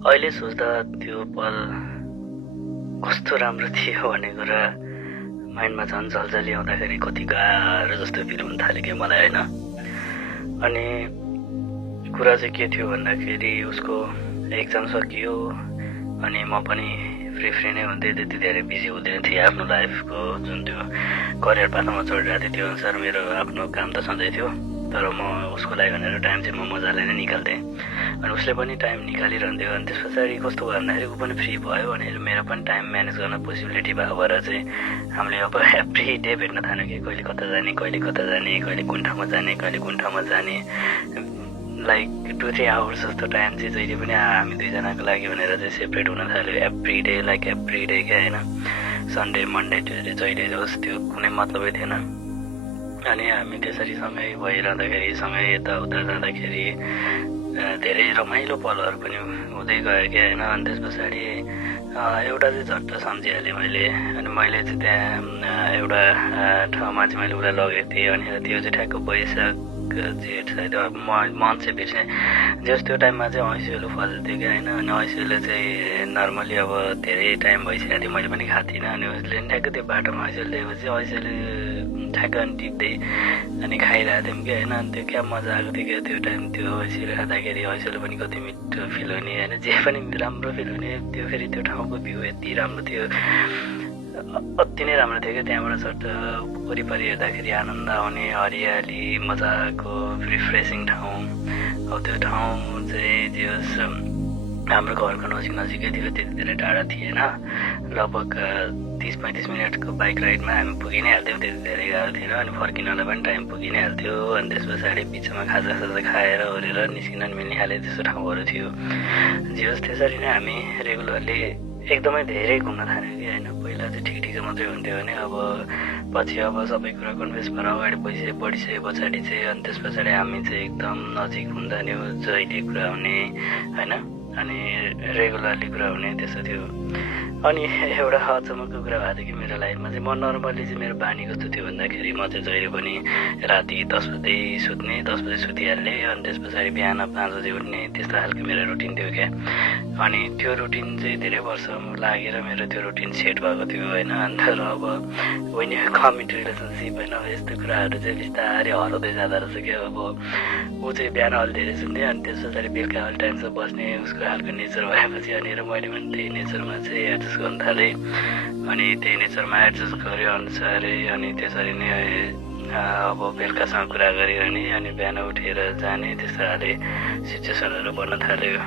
अहिले सोच्दा त्यो पल कस्तो राम्रो थियो भन्ने कुरा माइन्डमा झन् झल्झली आउँदाखेरि कति गाह्रो जस्तो फिल हुन थाल्यो कि मलाई होइन। अनि कुरा चाहिँ के थियो भन्दाखेरि उसको एक्जाम सकियो अनि म पनि फ्री नै हुँदै त्यति धेरै बिजी हुँदैन थिएँ आफ्नो लाइफको जुन त्यो करियर पाथमा चढिरहेको थियो त्यो अनुसार मेरो आफ्नो काम त सधैँ थियो, तर म उसको लागि भनेर टाइम चाहिँ म मजाले नै निकाल्थेँ अनि उसले पनि टाइम निकालिरहन्थ्यो। अनि त्यस पछाडि कस्तो भयो भन्दाखेरि ऊ पनि फ्री भयो भनेर मेरो पनि टाइम म्यानेज गर्न पोसिबिलिटी भएको भएर चाहिँ हामीले अब एभ्री डे भेट्न थाल्यौँ कि कहिले कता जाने कहिले कुन ठाउँमा जाने लाइक 2-3 आवर्स जस्तो टाइम चाहिँ जहिले पनि हामी दुईजनाको लागि भनेर चाहिँ सेपरेट हुन थाल्यो एभ्री डे क्या होइन। सन्डे मन्डे ट्युजडे जहिले होस् त्यो कुनै मतलबै थिएन। अनि हामी त्यसरी सँगै भइरहँदाखेरि सँगै यताउता जाँदाखेरि धेरै रमाइलो पलहरू पनि हुँदै गयो क्या होइन। अनि त्यस पछाडि एउटा चाहिँ झट्ट सम्झिहालेँ मैले। अनि मैले चाहिँ त्यहाँ एउटा ठाउँमा चाहिँ मैले उसलाई लगेको थिएँ अनि त्यो चाहिँ ठ्याक्क वैशाख जेठ सायद मन चाहिँ बिर्सेँ जस त्यो टाइममा चाहिँ ऐँसीहरू फल्थ्यो क्या होइन। अनि ऐँसीले चाहिँ नर्मली अब धेरै टाइम भइसकेको थियो मैले पनि खाएको थिइनँ। अनि उसले ठ्याक्क त्यो बाटोमा ऐँसीले दिएपछि ऐँसीले ठ्याक्क अनि टिप्दै अनि खाइरहेको थियौँ क्या होइन। अनि त्यो क्या मजा आएको थियो क्या त्यो टाइम त्यो ऐँसीले खाँदाखेरि ऐँसीले पनि कति मिठो फिल हुने होइन, जे पनि राम्रो फिल हुने। त्यो फेरि त्यो ठाउँको भ्यू यति राम्रो थियो, अति नै राम्रो थियो क्या। त्यहाँबाट सट्ट वरिपरि हेर्दाखेरि आनन्द आउने हरियाली मजाको रिफ्रेसिङ ठाउँ। अब त्यो ठाउँ चाहिँ जे होस् हाम्रो घरको नजिकै थियो, त्यति धेरै टाढा थिएन। लगभग 30-35 मिनटको बाइक राइडमा हामी पुगि नै हाल्थ्यौँ, त्यति धेरै गाह्रो थिएन। अनि फर्किनलाई पनि टाइम पुगि नै हाल्थ्यो। अनि त्यस पछाडि बिचमा खाजासाजा खाएर ओरेर निस्किन मिल्ने खाले त्यस्तो ठाउँहरू थियो। जे होस् त्यसरी नै हामी रेगुलरली एकदमै धेरै घुम्न थाल्यौँ कि होइन। पहिला चाहिँ ठिक मात्रै हुन्थ्यो भने अब पछि अब सबै कुरा कन्भेन्स भएर अगाडि बढिसके पछाडि चाहिँ अनि त्यस पछाडि हामी चाहिँ एकदम नजिक हुँदा नि जहिले कुरा हुने होइन अनि रेगुलरली कुरा हुने त्यस्तो थियो। अनि एउटा अचम्मको कुरा भएको थियो कि मेरो लाइफमा चाहिँ म नर्मली चाहिँ मेरो बानी कस्तो थियो भन्दाखेरि म चाहिँ जहिले पनि राति 10 बजे सुत्ने, 10 बजे सुतिहाल्ने अनि त्यस पछाडि बिहान 5 बजे उठ्ने, त्यस्तो खालको मेरो रुटिन थियो क्या। अनि त्यो रुटिन चाहिँ धेरै वर्ष लागेर मेरो त्यो रुटिन सेट भएको थियो होइन। अन्त अब वेन यु कमिट रिलेसनसिप होइन यस्तो कुराहरू चाहिँ बिस्तारै हराउँदै जाँदो रहेछ क्या। अब ऊ चाहिँ बिहान अलि धेरै सुन्ने अनि त्यस पछाडि बेलुका अलि टाइमसम्म बस्ने उसको खालको नेचर भएपछि अनि मैले पनि त्यही नेचरमा चाहिँ एडजस्ट गर्न थालेँ। अनि त्यही नेचरमा एडजस्ट गऱ्यो अनुसारै अनि त्यसरी नै अब बेलुकासँग कुरा गरिरहने अनि बिहान उठेर जाने त्यस्तो खाले सिचुएसनहरू बन्न थाल्यो।